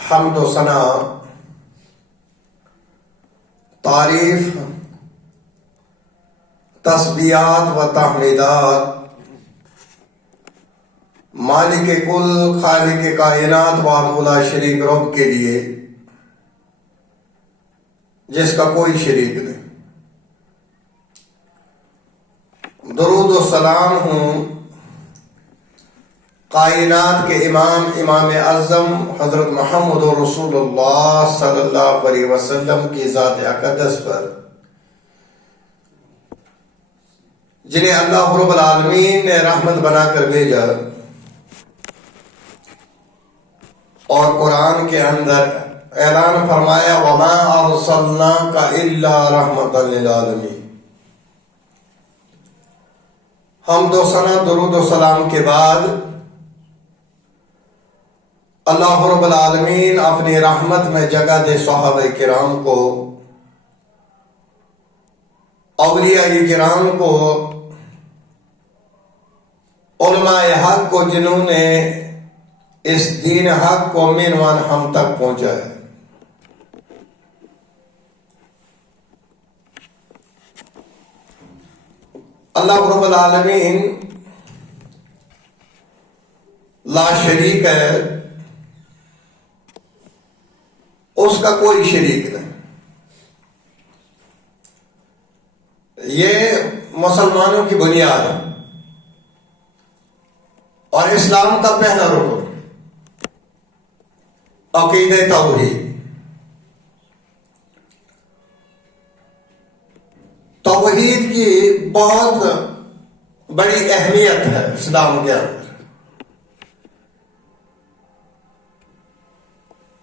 حمد و ثنا، تعریف، تسبیحات و تحمیدات مالک کل خالق کائنات وحدہ لا شریک رب کے لیے جس کا کوئی شریک نہیں۔ درود و سلام ہوں کائنات کے امام اعظم حضرت محمد رسول اللہ صلی اللہ علیہ وسلم کی ذات اقدس پر، جنہیں اللہ رب العالمین نے رحمت بنا کر بھیجا اور قرآن کے اندر اعلان فرمایا وَمَا أَرْسَلْنَاكَ إِلَّا رَحْمَةً لِلْعَالَمِينَ۔ حمد و ثنا، درود و سلام کے بعد اللہ رب العالمین اپنی رحمت میں جگہ دے صحابہ کرام کو، اولیاء کرام کو، علماء حق کو، جنہوں نے اس دین حق کو مینوان ہم تک پہنچا ہے۔ اللہ رب العالمین لا شریک ہے، اس کا کوئی شریک نہیں۔ یہ مسلمانوں کی بنیاد ہے اور اسلام کا پہلا رکن عقیدہ توحید۔ توحید کی بہت بڑی اہمیت ہے اسلام کے اندر۔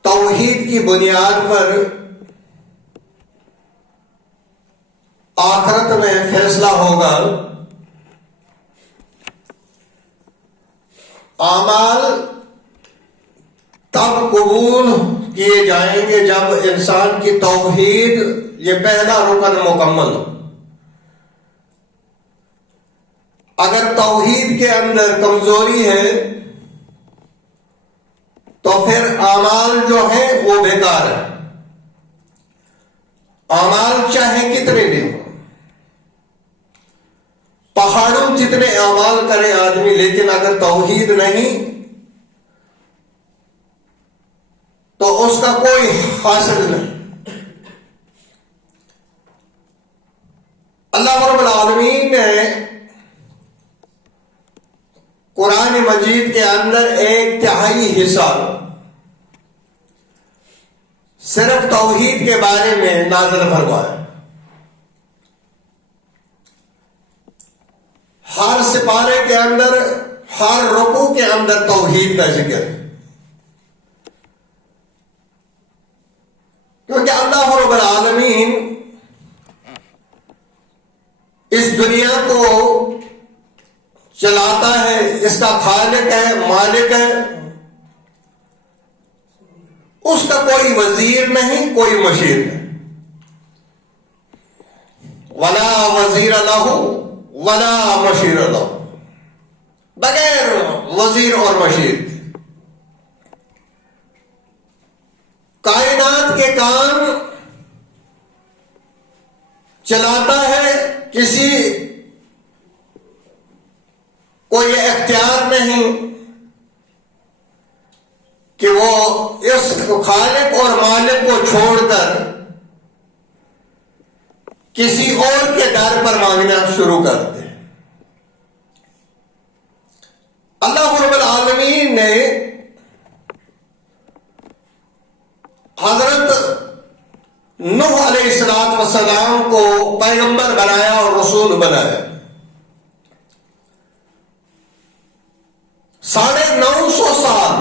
توحید کی بنیاد پر آخرت میں فیصلہ ہوگا، اعمال تب قبول کیے جائیں گے جب انسان کی توحید، یہ پہلا رکن مکمل ہو۔ اگر توحید کے اندر کمزوری ہے تو پھر اعمال جو ہیں وہ بیکار ہیں۔ اعمال چاہے کتنے بھی ہوں، پہاڑوں جتنے اعمال کرے آدمی، لیکن اگر توحید نہیں تو اس کا کوئی حاصل نہیں۔ اللہ رب العالمین نے قرآن مجید کے اندر 1/3 حصہ صرف توحید کے بارے میں نازل فرمایا۔ ہر سپارے کے اندر، ہر رکوع کے اندر توحید کا ذکر ہے، کیونکہ اللہ رب العالمین اس دنیا کو چلاتا ہے، اس کا خالق ہے، مالک ہے۔ اس کا کوئی وزیر نہیں، کوئی مشیر نہیں۔ ولا وزیر لہ ولا مشیر لہ، بغیر وزیر اور مشیر کے کائنات کے کام چلاتا ہے۔ کسی کو یہ اختیار نہیں کہ وہ اس خالق اور مالک کو چھوڑ کر کسی اور کے در پر مانگنا شروع کر دے۔ اللہ رب العالمین نے حضرت نوح علیہ السلام کو پیغمبر بنایا اور رسول بنایا۔ 950 سال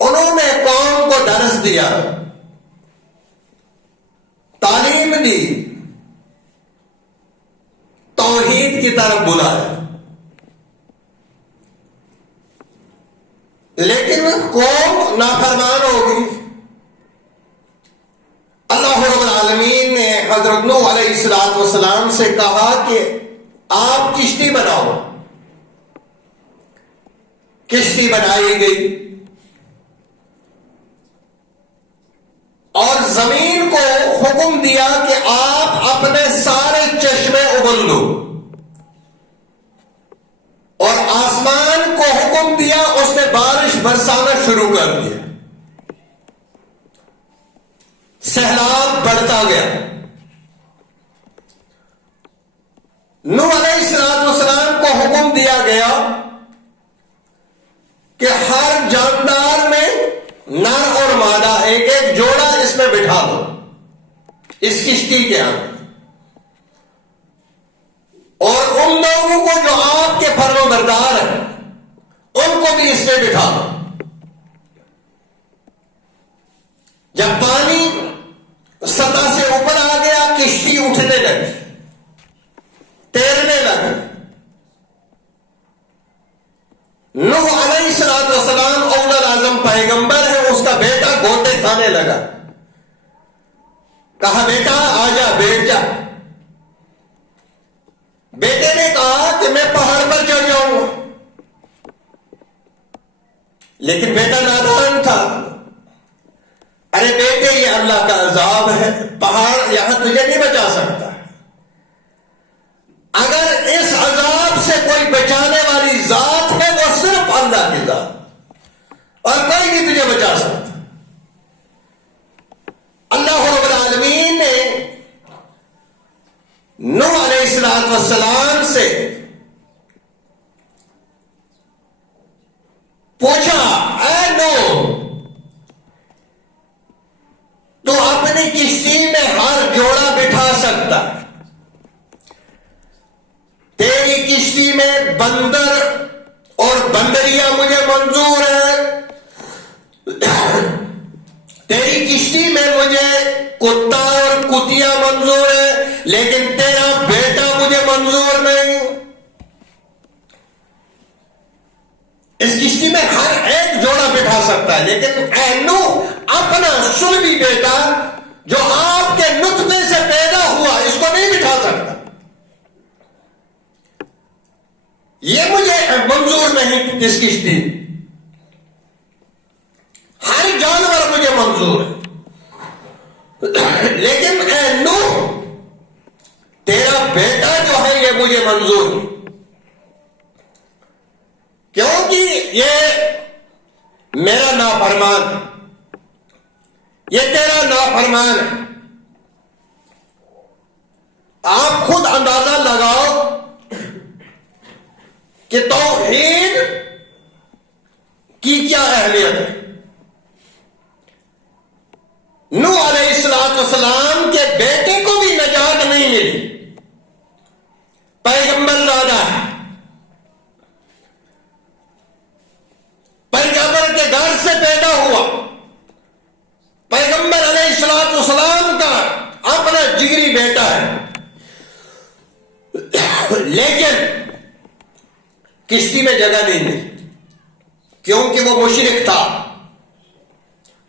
انہوں نے قوم کو درس دیا، تعلیم دی، توحید کی طرف بلایا، لیکن قوم نافرمان ہوگی۔ اللہ رب العالمین نے حضرت نوح علیہ السلام سے کہا کہ آپ کشتی بناؤ۔ کشتی بنائی گئی، پھول دو، اور آسمان کو حکم دیا، اس نے بارش برسانا شروع کر دیا، سیلاب بڑھتا گیا۔ نوح علیہ السلام کو حکم دیا گیا کہ ہر جاندار میں نر اور مادہ ایک ایک جوڑا اس میں بٹھا دو، اس کشتی کے اندر، اور ان لوگوں کو جو آپ کے فرما بردار ہیں ان کو بھی اس میں بٹھا دو۔ جب پانی سطح سے اوپر آ گیا، کشتی اٹھنے لگی، تیرنے لگی۔ نوح علیہ السلام اول العظم پیغمبر ہے، اس کا بیٹا گوتے کھانے لگا، کہا بیٹا آ جا، بیٹھ جا۔ بیٹے نے کہا کہ میں پہاڑ پر چڑھ جاؤں گا، لیکن بیٹا نادان تھا۔ ارے بیٹے یہ اللہ کا عذاب ہے، پہاڑ یہاں تجھے نہیں بچا سکتا، اگر اس عذاب سے کوئی بچانے والی ذات ہے وہ صرف اللہ کی ذات، اور کوئی نہیں تجھے بچا سکتا۔ اللہ رب العالمین نے نوح علیہ السلام سے پوچھا، اے نوح، تو اپنی کشتی میں ہر جوڑا بٹھا سکتا، تیری کشتی میں بندر اور بندریاں مجھے منظور ہے، تیری کشتی میں مجھے کتا اور کتیا منظور ہے، لیکن تیرا بیٹا مجھے منظور نہیں۔ اس کشتی میں ہر ایک جوڑا بٹھا سکتا ہے، لیکن اے نوح اپنا سلبی بیٹا جو آپ کے نطفے سے پیدا ہوا اس کو نہیں بٹھا سکتا، یہ مجھے منظور نہیں۔ اس کشتی ہر جانور مجھے منظور ہے، لیکن اے نوح تیرا بیٹا جو ہے یہ مجھے منظور نہیں، کیونکہ یہ میرا نافرمان ہے، یہ تیرا نافرمان ہے۔ آپ خود اندازہ لگاؤ کہ توحید کی کیا اہمیت ہے۔ نوح علیہ السلام کے بیٹے کو بھی نجات نہیں ملی، پیغمبر زادہ ہے، پیغمبر کے گھر سے پیدا ہوا، پیغمبر علیہ السلام کا اپنا جگری بیٹا ہے، لیکن کشتی میں جگہ نہیں ملی، کیونکہ وہ مشرک تھا،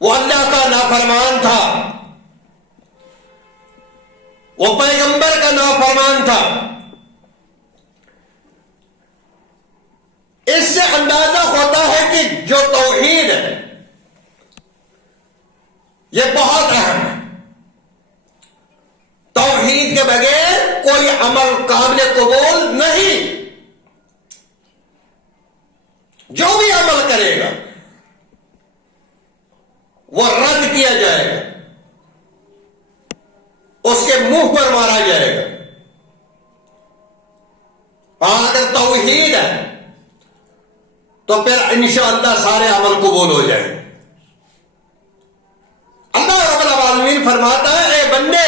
وہ اللہ کا نافرمان تھا، وہ پیغمبر کا نافرمان تھا۔ اس سے اندازہ ہوتا ہے کہ جو توحید ہے یہ بہت اہم ہے، توحید کے بغیر کوئی عمل قابل قبول نہیں، جو بھی عمل کرے گا وہ رد کیا جائے گا، اس کے منہ پر مارا جائے گا۔ اور اگر توحید ہے تو پھر انشاءاللہ سارے عمل قبول ہو جائیں گے۔ اللہ رب العالمین فرماتا ہے، اے بندے،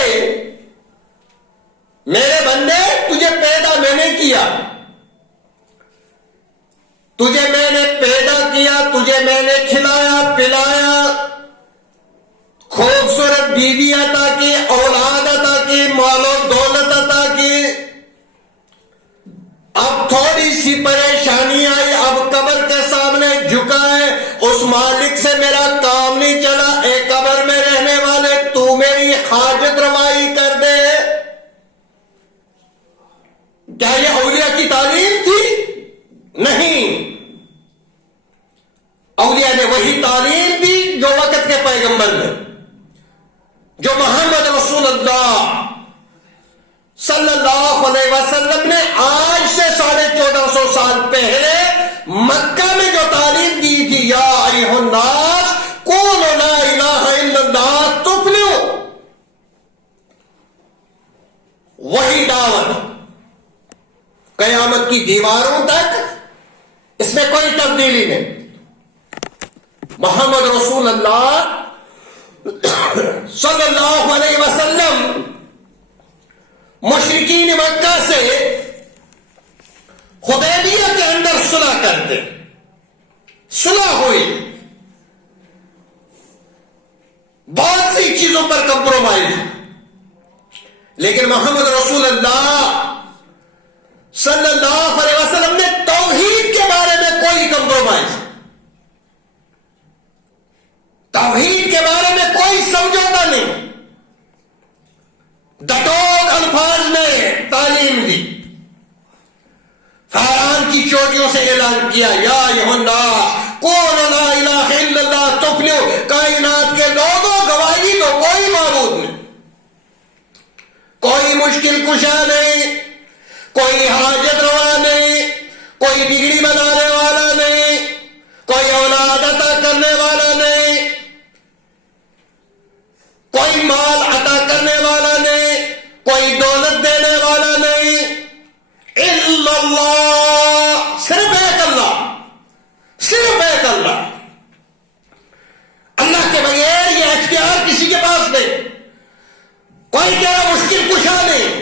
میرے بندے، تجھے پیدا میں نے کیا، تجھے میں نے پیدا کیا، تجھے میں نے کھلایا پلایا، خوبصورت بیوی عطا کی، اولاد عطا کی، مال و دولت عطا کی۔ اب تھوڑی سی پریشانی آئی، اب قبر کے سامنے جھکا ہے، اس مالک سے میرا کام نہیں چلا، اے قبر میں رہنے والے تو میری حاجت روائی کر دے۔ کیا یہ اولیاء کی تعلیم تھی؟ نہیں، اولیاء نے وہی تعلیم دی جو وقت کے پیغمبر نے، جو محمد رسول اللہ صلی اللہ علیہ وسلم نے آج سے 1450 سال پہلے مکہ میں جو تعلیم دی تھی، یا ایھا الناس قولوا لا الہ الا اللہ تفلحوا، وہی دعوت قیامت کی دیواروں تک، اس میں کوئی تبدیلی نہیں۔ محمد رسول اللہ صلی اللہ علیہ وسلم مشرکین مکہ سے حدیبیہ کے اندر صلح کرتے، صلح ہوئی، بہت سی چیزوں پر کمپرومائز، لیکن محمد رسول اللہ صلی اللہ علیہ وسلم نے توحید کے بارے میں کوئی کمپرومائز، توحید کے بارے میں کوئی سمجھوتا نہیں، ڈٹوک الفاظ میں تعلیم دی، فاران کی چوٹیوں سے اعلان کیا، یا ایھا الناس قولوا لا الہ الا اللہ تفلحوا، کائنات کے لوگوں گواہی دو کوئی معبود نہیں، کوئی مشکل کشا نہیں، کوئی حاجت روا نہیں، کوئی بگڑی بنانے والا نہیں، کوئی اولاد عطا کرنے والا نہیں، کوئی مال عطا کرنے والا نہیں، کوئی دولت دینے والا نہیں، الا اللہ، صرف ایک اللہ، صرف ایک اللہ، اللہ کے بغیر یہ اختیار کسی کے پاس نہیں، کوئی تیرا مشکل کشا نہیں،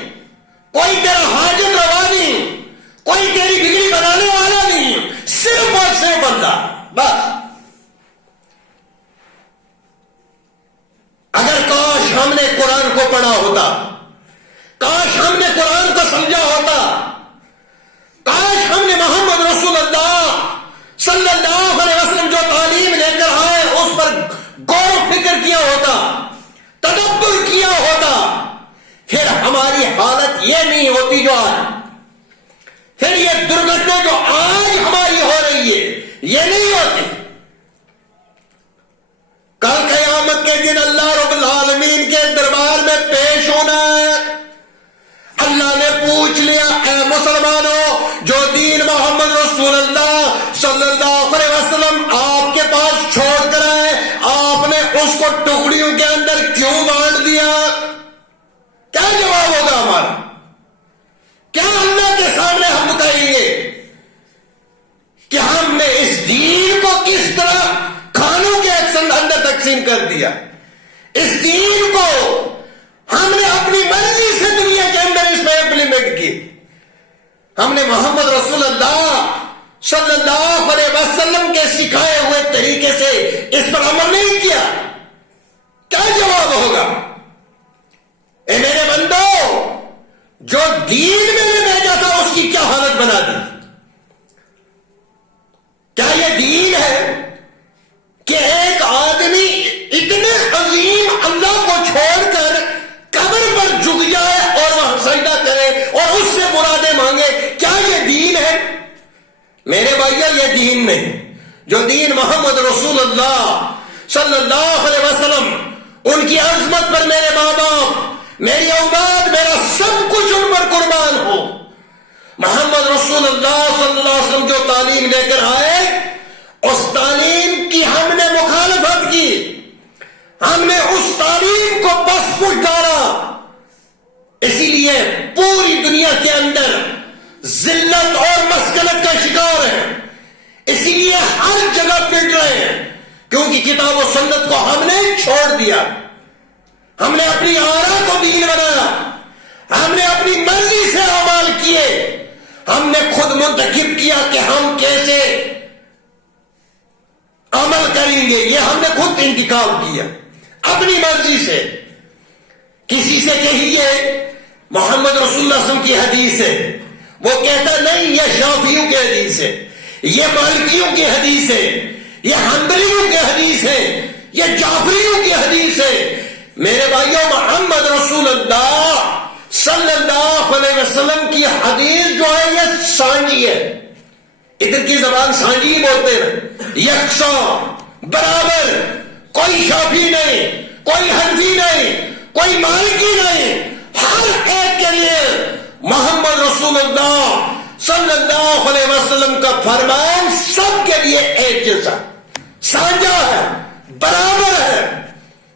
کوئی تیرا حاجت روا نہیں، کوئی تیری بگڑی بنانے والا نہیں، صرف اور صرف اللہ، بس۔ اگر کاش ہم نے قرآن کو پڑھا ہوتا، کاش ہم نے قرآن کو سمجھا ہوتا، کاش ہم نے محمد رسول اللہ صلی اللہ علیہ وسلم جو تعلیم لے کر آئے اس پر غور و فکر کیا ہوتا، تدبر کیا ہوتا، پھر ہماری حالت یہ نہیں ہوتی جو آج، پھر یہ درگھٹنا جو آج ہماری ہو رہی ہے یہ نہیں ہوتی۔ کل قیامت کے دن اللہ رب العالمین کے دربار میں پیش ہونا ہے، اللہ نے پوچھ لیا، اے مسلمانوں، جو دین محمد رسول اللہ صلی اللہ علیہ وسلم آپ کے پاس چھوڑ کر آئے، آپ نے اس کو ٹکڑیوں کے اندر کیوں بانٹ دیا؟ کیا جواب ہوگا ہمارا؟ کیا اللہ کے سامنے ہم بتائیں گے کہ ہم نے اس دین کو کس طرح کھانوں کے اندر تقسیم کر دیا، اس دین کو ہم نے اپنی مرضی سے دنیا کے اندر اس میں امپلیمنٹ کی، ہم نے محمد رسول اللہ صلی اللہ علیہ وسلم کے سکھائے ہوئے طریقے سے اس پر عمل نہیں کیا، کیا جواب ہوگا؟ اے میرے بندو، جو دین میں نے بھیجا تھا اس کی کیا حالت بنا دی؟ کیا یہ دین ہے کہ ایک آدمی اتنے عظیم اللہ کو چھوڑ کر قبر پر جھک جائے اور وہاں سجدہ کرے اور اس سے مرادیں مانگے؟ کیا یہ دین ہے؟ میرے بھائیو، یہ دین نہیں۔ جو دین محمد رسول اللہ صلی اللہ علیہ وسلم، ان کی عظمت پر میرے ماں باپ، میری اولاد، میرا سب کچھ ان پر قربان ہو، محمد رسول اللہ صلی اللہ علیہ وسلم جو تعلیم لے کر آئے اس تعلیم کی ہم نے مخالفت کی، ہم نے اس تعلیم کو پس پش ڈالا، اسی لیے پوری دنیا کے اندر ذلت اور مسکنت کا شکار ہے، اسی لیے ہر جگہ پٹ رہے ہیں، کیونکہ کتاب و سنت کو ہم نے چھوڑ دیا، ہم نے اپنی آرا کو دین بنایا، ہم نے اپنی مرضی سے اعمال کیے، ہم نے خود منتخب کیا کہ ہم کیسے عمل کریں گے، یہ ہم نے خود انتخاب کیا اپنی مرضی سے۔ کسی سے کہیے محمد رسول اللہ صلی اللہ علیہ وسلم کی حدیث ہے، وہ کہتا نہیں یہ شافعیوں کی حدیث ہے، یہ مالکیوں کی حدیث ہے، یہ حنبلیوں کی حدیث ہے، یہ جعفریوں کی حدیث ہے۔ میرے بھائیوں، محمد رسول اللہ صلی اللہ علیہ وسلم کی حدیث جو ہے یہ سانجی ہے، ادھر کی زبان سانجی بولتے ہیں، یکساں برابر، کوئی شافعی نہیں، کوئی حنفی نہیں، کوئی مالکی نہیں، ہر ایک کے لیے محمد رسول اللہ صلی اللہ علیہ وسلم کا فرمان سب کے لیے ایک جیسا سانجا ہے، برابر ہے،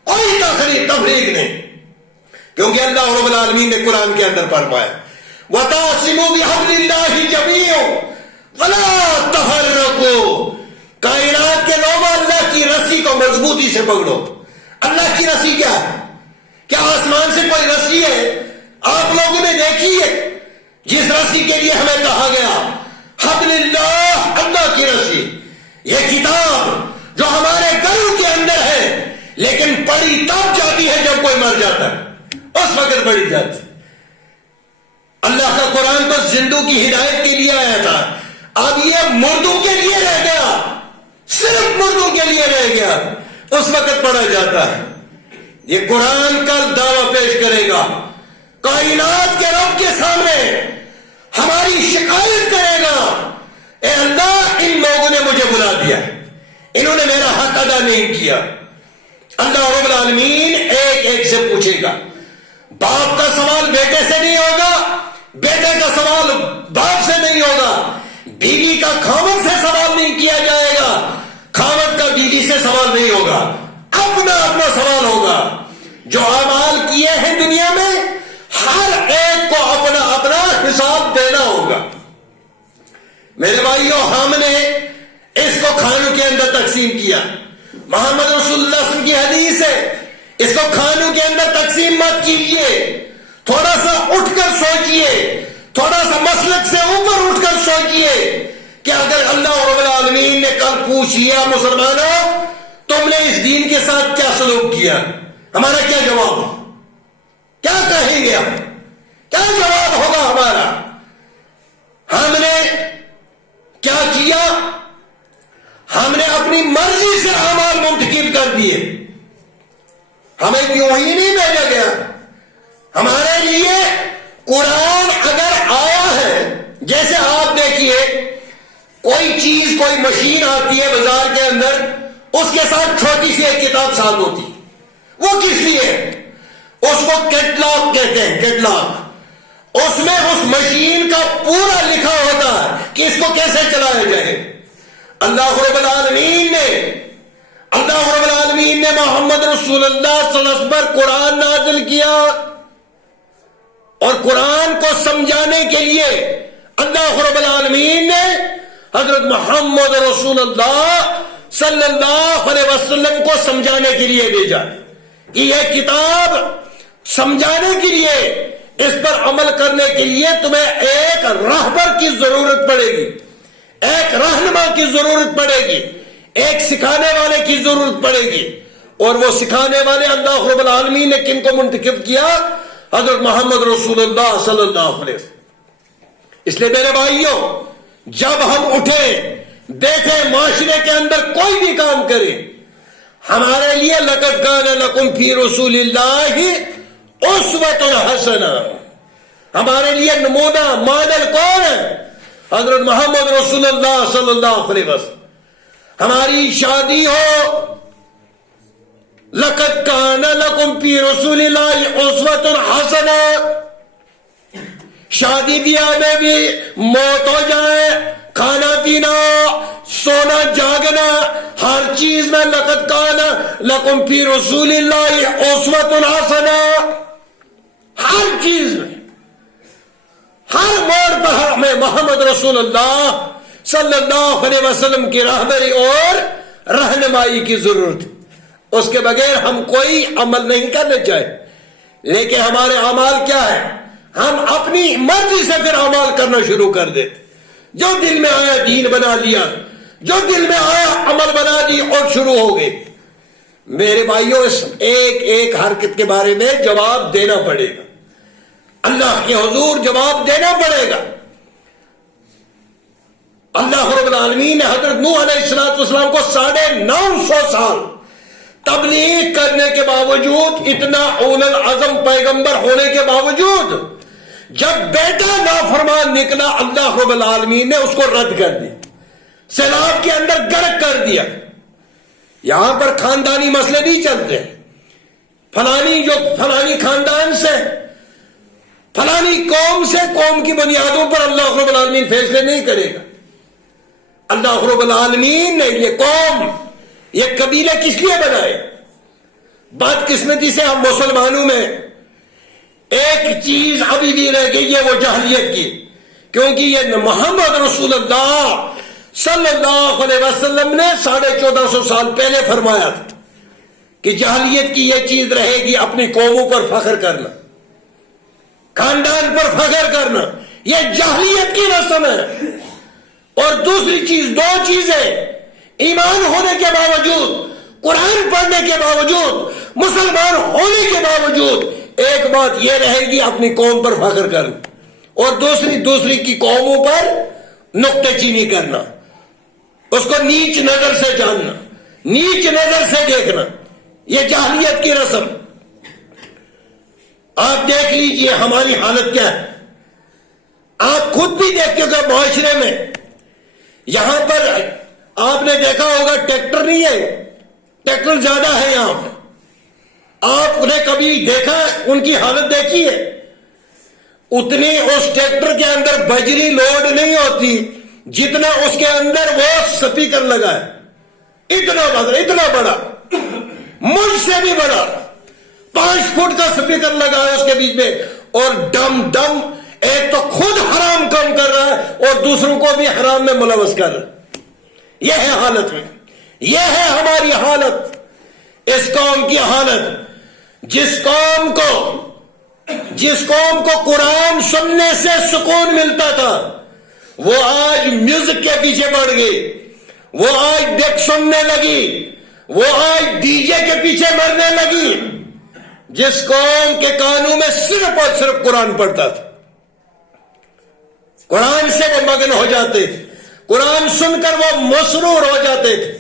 کوئی تفریق نہیں، کیونکہ اللہ رب العالمین نے قرآن کے اندر فرمایا وَتَعْصِمُوا بِحَبْلِ اللَّهِ جَمِيعًا وَلَا تَفَرَّقُوا، کائنات کے لوگوں اللہ کی رسی کو مضبوطی سے پکڑو۔ اللہ کی رسی کیا ہے؟ کیا آسمان سے کوئی رسی ہے آپ لوگوں نے دیکھی ہے جس رسی کے لیے ہمیں کہا گیا حبل اللہ، اللہ کی رسی، یہ کتاب جو ہمارے گھروں کے اندر ہے لیکن پڑھی تب جاتی ہے جب کوئی مر جاتا ہے، اس وقت پڑھی جاتی۔ اللہ کا قرآن تو زندوں کی ہدایت کے لیے آیا تھا، اب یہ مردوں کے لیے رہ گیا، صرف مردوں کے لیے رہ گیا، اس وقت پڑھا جاتا ہے۔ یہ قرآن کا دعویٰ پیش کرے گا، کائنات کے رب کے سامنے ہماری شکایت کرے گا، اے اللہ ان لوگوں نے مجھے بلا دیا، انہوں نے میرا حق ادا نہیں کیا۔ اللہ رب العالمین ایک ایک سے پوچھے گا، باپ کا سوال بیٹے سے نہیں ہوگا، بیٹے کا سوال باپ سے نہیں ہوگا، بیوی کا خاوند سے سوال نہیں کیا جائے گا، خاوند کا بیوی سے سوال نہیں ہوگا، اپنا اپنا سوال ہوگا۔ جو اعمال کیے ہیں دنیا میں ہر ایک کو اپنا اپنا حساب دینا ہوگا۔ میرے بھائیوں، ہم نے اس کو کھانوں کے اندر تقسیم کیا، محمد رسول اللہ صلی اللہ علیہ وسلم کی حدیث ہے، اس کو کھانوں کے اندر تقسیم مت کیجئے، تھوڑا سا اٹھ کر سوچئے، تھوڑا سا مسلک سے اوپر اٹھ کر سوچئے کہ اگر اللہ رب العالمین نے کل پوچھ لیا مسلمانوں تم نے اس دین کے ساتھ کیا سلوک کیا، ہمارا کیا جواب، کیا کہیں گے ہم، کیا جواب ہوگا ہمارا؟ ہم نے کیا کیا؟ ہم نے اپنی مرضی سے اعمال منتخب کر دیے، ہمیں یوں ہی نہیں بھیجا گیا۔ ہمارے لیے قرآن اگر آیا ہے، جیسے آپ دیکھیے کوئی چیز، کوئی مشین آتی ہے بازار کے اندر، اس کے ساتھ چھوٹی سی ایک کتاب ساتھ ہوتی، وہ کس لیے؟ اس کو کیٹلاگ کہتے ہیں، کیٹلاگ، اس میں اس مشین کا پورا لکھا ہوتا ہے کہ اس کو کیسے چلایا جائے۔ اللہ رب العالمین نے محمد رسول اللہ صلی اللہ علیہ وسلم پر قرآن نازل کیا، اور قرآن کو سمجھانے کے لیے اللہ رب العالمین نے حضرت محمد رسول اللہ صلی اللہ علیہ وسلم کو سمجھانے کے لیے بھیجا کہ یہ کتاب سمجھانے کے لیے، اس پر عمل کرنے کے لیے تمہیں ایک راہبر کی ضرورت پڑے گی، ایک رہنما کی ضرورت پڑے گی، ایک سکھانے والے کی ضرورت پڑے گی، اور وہ سکھانے والے اللہ رب العالمین نے کن کو منتخب کیا؟ حضرت محمد رسول اللہ صلی اللہ علیہ وسلم۔ اس لیے میرے بھائیوں، جب ہم اٹھیں بیٹھے معاشرے کے اندر کوئی بھی کام کریں، ہمارے لیے لقد کان لکم فی رسول اللہ اسوۃ حسنہ، ہمارے لیے نمونہ ماڈل کون ہے؟ حضرت محمد رسول اللہ صلی اللہ علیہ وسلم۔ ہماری شادی ہو، لقد کان لکم فی رسول اللہ اسوۃ حسنہ، شادی بیاہ میں بھی موت ہو جائے، کھانا پینا، سونا جاگنا، ہر چیز میں لقد کان لکم فی رسول اللہ اسوۃ حسنہ، ہر چیز میں، ہر موڑ پر ہمیں محمد رسول اللہ صلی اللہ علیہ وسلم کی رہبری اور رہنمائی کی ضرورت ہے۔ اس کے بغیر ہم کوئی عمل نہیں کرنا چاہے، لیکن ہمارے اعمال کیا ہے؟ ہم اپنی مرضی سے پھر اعمال کرنا شروع کر دیتے، جو دل میں آیا دین بنا لیا، جو دل میں آیا عمل بنا دی اور شروع ہو گئے۔ میرے بھائیوں، اس ایک ایک حرکت کے بارے میں جواب دینا پڑے گا، اللہ کے حضور جواب دینا پڑے گا۔ اللہ رب العالمین نے حضرت نوح علیہ السلام کو 950 سال تبلیغ کرنے کے باوجود، اتنا اول العزم پیغمبر ہونے کے باوجود، جب بیٹا نافرمان نکلا، اللہ رب العالمین نے اس کو رد کر دیا، سیلاب کے اندر غرق کر دیا۔ یہاں پر خاندانی مسئلے نہیں چلتے، فلانی خاندان سے فلانی قوم سے قوم کی بنیادوں پر اللہ رب العالمین فیصلے نہیں کرے گا. اللہ رب العالمین نے یہ قوم، یہ قبیلہ کس لیے بنائے؟ بدقسمتی سے ہم مسلمانوں میں ایک چیز ابھی بھی رہ گئی ہے، وہ جاہلیت کی. کیونکہ یہ محمد رسول اللہ صلی اللہ علیہ وسلم نے 1450 سال پہلے فرمایا تھا کہ جاہلیت کی یہ چیز رہے گی، اپنی قوموں پر فخر کرنا، خاندان پر فخر کرنا، یہ جاہلیت کی رسم ہے. اور دوسری چیز، دو چیزیں، ایمان ہونے کے باوجود، قرآن پڑھنے کے باوجود، مسلمان ہونے کے باوجود ایک بات یہ رہے گی، اپنی قوم پر فخر کرنا، اور دوسری کی قوموں پر نکتہ چینی کرنا، اس کو نیچ نظر سے جاننا، نیچ نظر سے دیکھنا. یہ جاہلیت کی رسم. آپ دیکھ لیجئے ہماری حالت کیا ہے. آپ خود بھی دیکھتے ہو معاشرے میں، یہاں پر آپ نے دیکھا ہوگا ٹریکٹر نہیں ہے، ٹریکٹر زیادہ ہے یہاں پر. آپ نے کبھی دیکھا ان کی حالت دیکھی ہے؟ اتنی اس ٹریکٹر کے اندر بجری لوڈ نہیں ہوتی جتنا اس کے اندر وہ سپیکر لگا ہے. اتنا بڑا، مجھ سے بھی بڑا 5 فٹ کا سپیکر لگا ہے اس کے بیچ میں، اور ڈم ڈم ایک تو خود حرام کام کر رہا ہے اور دوسروں کو بھی حرام میں ملوث کر رہا ہے. یہ ہے حالت میں، یہ ہے ہماری حالت، اس قوم کی حالت. جس قوم کو قرآن سننے سے سکون ملتا تھا، وہ آج میوزک کے پیچھے پڑ گئی، وہ آج ڈیک سننے لگی، وہ آج ڈی جے کے پیچھے مرنے لگی. جس قوم کے کانوں میں صرف اور صرف قرآن پڑھتا تھا، قرآن سے وہ مگن ہو جاتے تھے، قرآن سن کر وہ مسرور ہو جاتے تھے،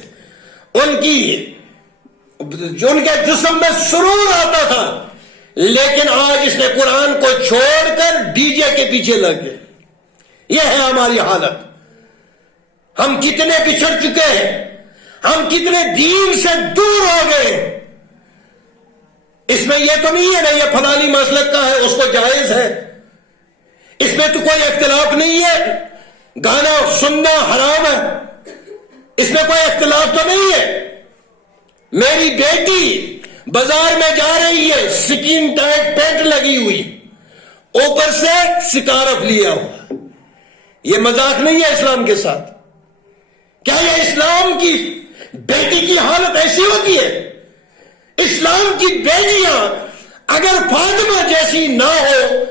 ان کے جسم میں سرور آتا تھا. لیکن آج اس نے قرآن کو چھوڑ کر ڈی جے کے پیچھے لگ گئے. یہ ہے ہماری حالت. ہم کتنے بچھڑ چکے ہیں، ہم کتنے دین سے دور ہو گئے. اس میں یہ تو نہیں ہے نا یہ فلانی مسلک کا ہے اس کو جائز ہے، اس میں تو کوئی اختلاف نہیں ہے، گانا سننا حرام ہے، اس میں کوئی اختلاف تو نہیں ہے. میری بیٹی بازار میں جا رہی ہے، سکین ٹائٹ پینٹ لگی ہوئی، اوپر سے سکارف لیا ہوا. یہ مذاق نہیں ہے اسلام کے ساتھ. کیا یہ اسلام کی بیٹی کی حالت ایسی ہوتی ہے؟ اسلام کی بیٹیاں اگر فاطمہ جیسی نہ ہو